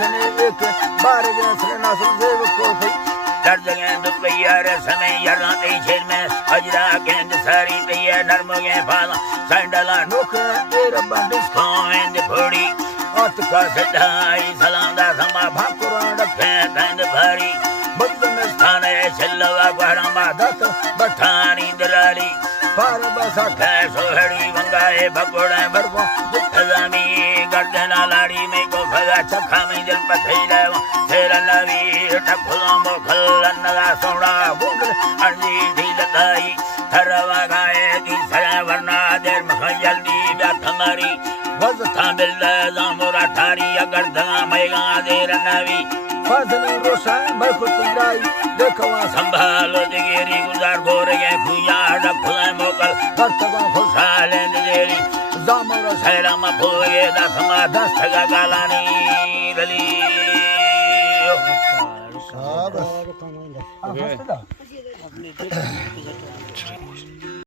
सने एक बार गए सने सुदेव को सही दर्द गेंद तैयार समय यरा दे छेर में हजरा गेंद सारी तैयार नरम गे फाला संडला नोक ए रब्बा डिस्को कोंद फोड़ी अत का सदाई सलांदा समा भाकुरान रखे कंद भरी बदन स्थाने छलवा गरमा दत बठानी दराली पार बसा कैसो हड़ी वंगाए भगोड़े बरवा हजामी गर्दना लाड़ी में को भगा चखा में दिल पथैला तेरा नवी टकुला मोखल नगा सोना बोल अर्जी दी लगाई हरवा गाए की सरे वरना देर मख जल्दी बैठ मारी वज था बिल जामुरा ठारी अगर दगा मैगा देर नवी फजनी रोशा मैं को तिराई देखवा संभालो दिगेरी गुजार गोरे खुया डकुला मोकल करतवा खुशाल देरी जामरा सैरा मा भोगे दसमा दस का गालानी गली शाबाश